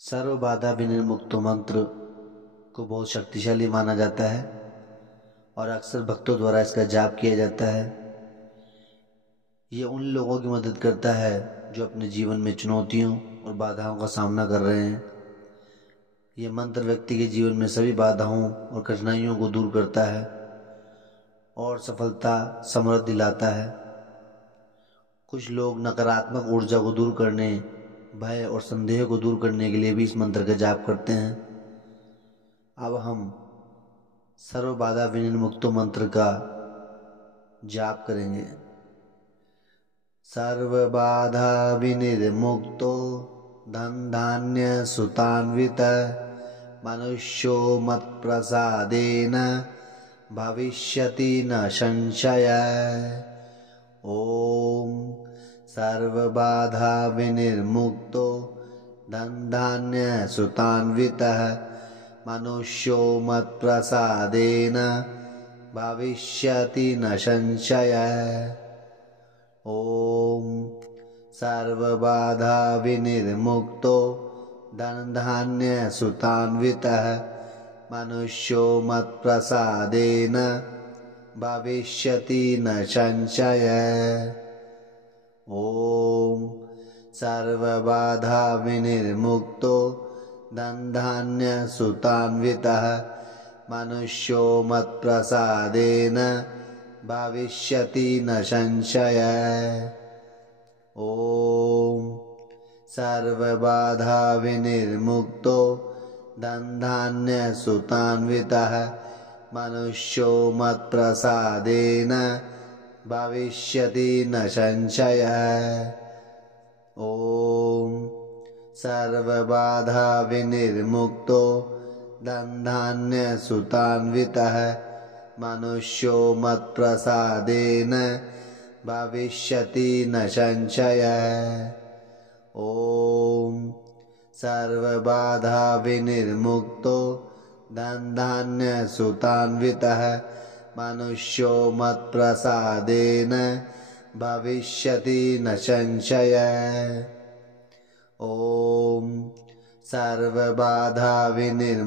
सर्व बाधा विनिर्मुक्त मंत्र को बहुत शक्तिशाली माना जाता है और अक्सर भक्तों द्वारा इसका जाप किया जाता है। ये उन लोगों की मदद करता है जो अपने जीवन में चुनौतियों और बाधाओं का सामना कर रहे हैं। ये मंत्र व्यक्ति के जीवन में सभी बाधाओं और कठिनाइयों को दूर करता है और सफलता समृद्धि लाता है। कुछ लोग नकारात्मक ऊर्जा को दूर करने, भय और संदेह को दूर करने के लिए भी इस मंत्र का जाप करते हैं। अब हम सर्व बाधा विनिर्मुक्तो मंत्र का जाप करेंगे। सर्व बाधा विनिर्मुक्तो धन धान्य सुतान्वित मनुष्यो मत प्रसादेन भविष्यति न संशय। ओम सर्व बाधा विनिर्मुक्तो धन धान्य सुतान्वित मनुष्यो मत प्रसादेन भविष्यति न संशय। ओम सर्व बाधा विनिर्मुक्तो धन धान्य सुतान्वित मनुष्यो मत प्रसादेन भविष्यति न संशय। ओम सर्व बाधा विनिर्मुक्तो धन धान्य सुतान्वित मनुष्यो मत प्रसादेन भविष्यति न संशय। ओम सर्व बाधा विनिर्मुक्तो धन धान्य सुतान्वित मनुष्यो मत प्रसादेन भविष्यति न संशय। ओम सर्व बाधा विनिर्मुक्तो धन धान्य सुतान्वित मनुष्यो मत प्रसादेन भविष्यति न संशय। ओम सर्व बाधा विनिर्मुक्तो धन धान्य सुतान्वित मनुष्यो मत प्रसादेन भविष्यति न संशय। ओम सर्व बाधा विनिर्मुक्तो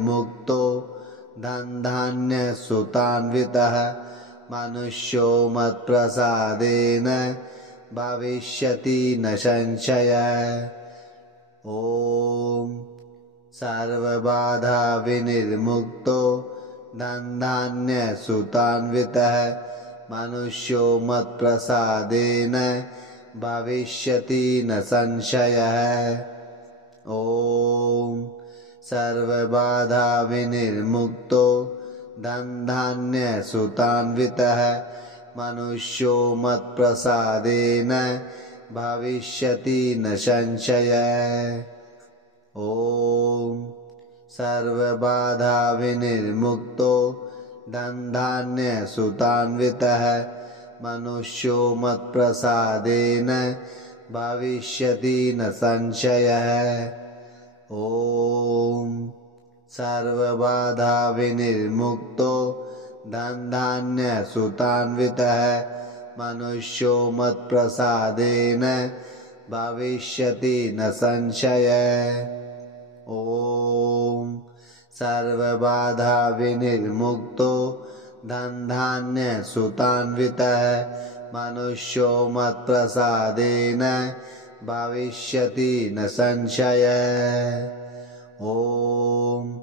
धन धान्य सुतान्वित मनुष्यो मत प्रसादेन भविष्यति न संशय। ओम सर्व बाधा विनिर्मुक्तो धन धान्य सुतान्वित मनुष्यो मत प्रसादेन भविष्यति न संशय। ओम सर्व बाधा विनिर्मुक्तो धन धान्य सुतान्वित मनुष्यो मत प्रसादेन भविष्यति न संशय। ओम सर्व बाधा विनिर्मुक्तो धन धान्य सुतान्वित मनुष्यो मत प्रसादेन भविष्यति न संशय। ओम सर्व बाधा विनिर्मुक्तो धन धान्य सुतान्वित मनुष्यो मत प्रसादेन भविष्यति न संशय। ओम सर्व बाधा विनिर्मुक्तो धन धान्य सुतान्वित मनुष्यो मत प्रसादेन भविष्यति न संशय। ओम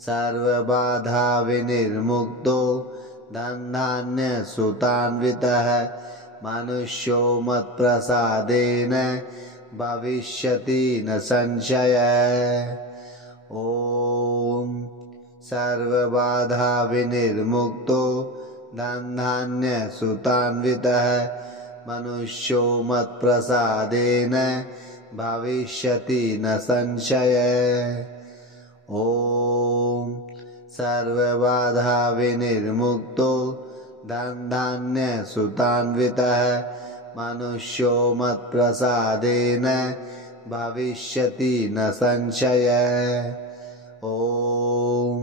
सर्व बाधा विनिर्मुक्तो धन धान्य सुतान्वित मनुष्यो मत प्रसादेन भविष्यति न संशय। ओम सर्व बाधा विनिर्मुक्तो धन धान्य सुतान्वित मनुष्यो मत प्रसादेन भविष्यति न संशय। ओम सर्व बाधा विनिर्मुक्तो धन धान्य सुतान्वित मनुष्यो मत प्रसादेन भविष्यति न संशय। ओम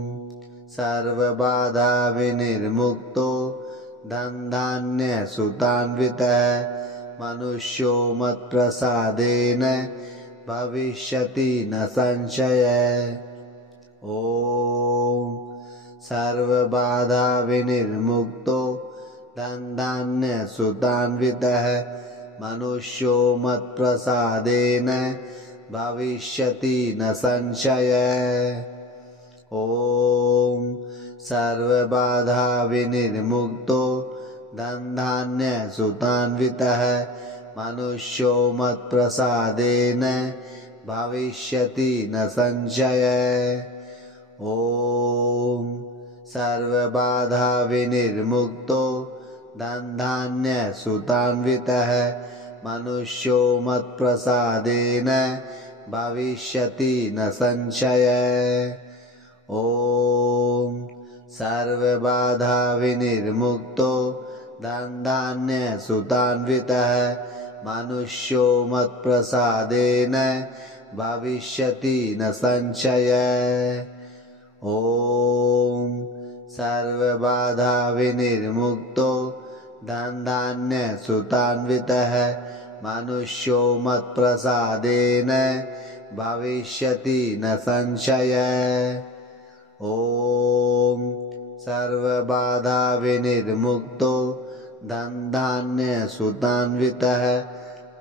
सर्व बाधा विनिर्मुक्तो धन धान्य सुतान्वित मनुष्यो मत प्रसादेन भविष्यति न संशयः। ॐ सर्वबाधा विनिर्मुक्तो धनधान्य सुतान्वितः मनुष्यो मत्प्रसादेन भविष्यति न संशयः। ॐ सर्वबाधा विनिर्मुक्तो धनधान्य सुतान्वितः मनुष्यो मत्प्रसादेन भविष्यति न संशयः। ॐ सर्वबाधा विनिर्मुक्तो धनधान्य सुतान्वितः मनुष्यो मत्प्रसादेन भविष्यति न संशयः। ॐ सर्वबाधा विनिर्मुक्तो धनधान्य सुतान्वितः मनुष्यो मत्प्रसादेन भविष्यति न संशयः। ॐ सर्वबाधा विनिर्मुक्तो धनधान्य सुतान्वितः मनुष्यो मत्प्रसादेन भविष्यति न संशयः। ॐ सर्वबाधा विनिर्मुक्तो धनधान्य सुतान्वितः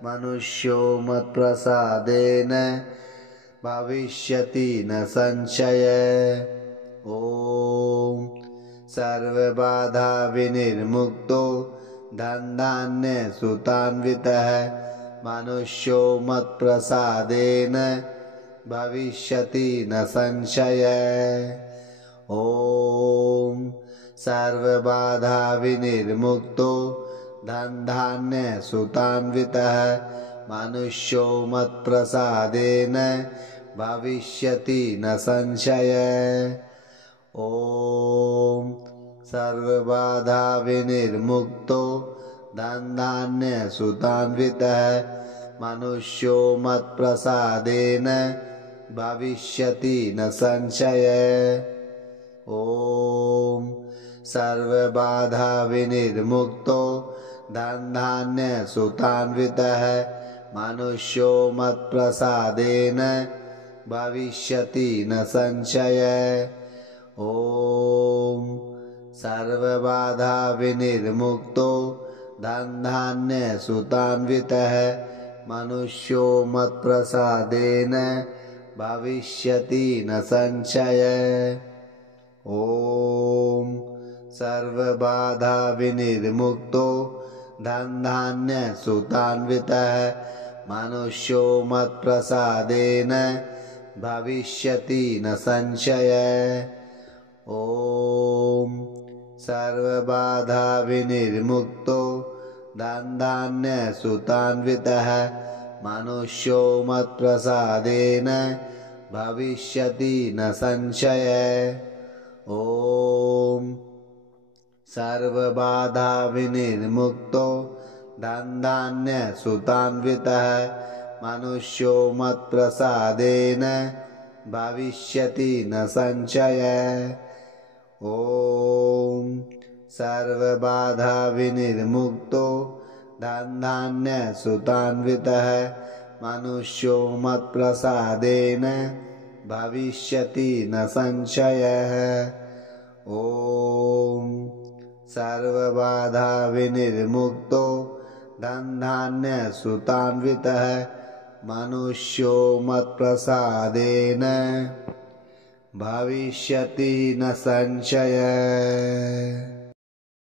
मनुष्यो मत्प्रसादेन भविष्यति न संशयः। ॐ सर्वबाधा विनिर्मुक्तो धनधान्य सुतान्वितः मनुष्यो मत्प्रसादेन भविष्यति न संशयः। ॐ सर्वबाधा विनिर्मुक्तो धनधान्य सुतान्वितः मनुष्यो मत्प्रसादेन भविष्यति न संशयः। ॐ सर्वबाधा विनिर्मुक्तो धनधान्य सुतान्वितः मनुष्यो मत्प्रसादेन भविष्यति न संशयः। ॐ सर्वबाधा विनिर्मुक्तो धनधान्य सुतान्वितः मनुष्यो मत्प्रसादेन भविष्यति न संशयः। ॐ सर्वबाधा विनिर्मुक्तो धनधान्य सुतान्वितः मनुष्यो मत्प्रसादेन भविष्यति न संशयः। ॐ सर्वबाधा विनिर्मुक्तो धनधान्य सुतान्वितः मनुष्यो मत्प्रसादेन भविष्यति न संशयः। ॐ सर्वबाधा विनिर्मुक्तो धनधान्य सुतान्वितः मनुष्यो मत्प्रसादेन भविष्यति न संशयः। ॐ सर्वबाधा विनिर्मुक्तो धनधान्य सुतान्वितः मनुष्यो मत्प्रसादेन भविष्यति न संशयः। ॐ सर्वबाधा विनिर्मुक्तो धनधान्य सुतान्वितः मनुष्यो मत्प्रसादेन भविष्यति न संशयः। ॐ सर्वबाधा विनिर्मुक्तो धनधान्य सुतान्वितः मनुष्यो मत्प्रसादेन भविष्यति न संशयः।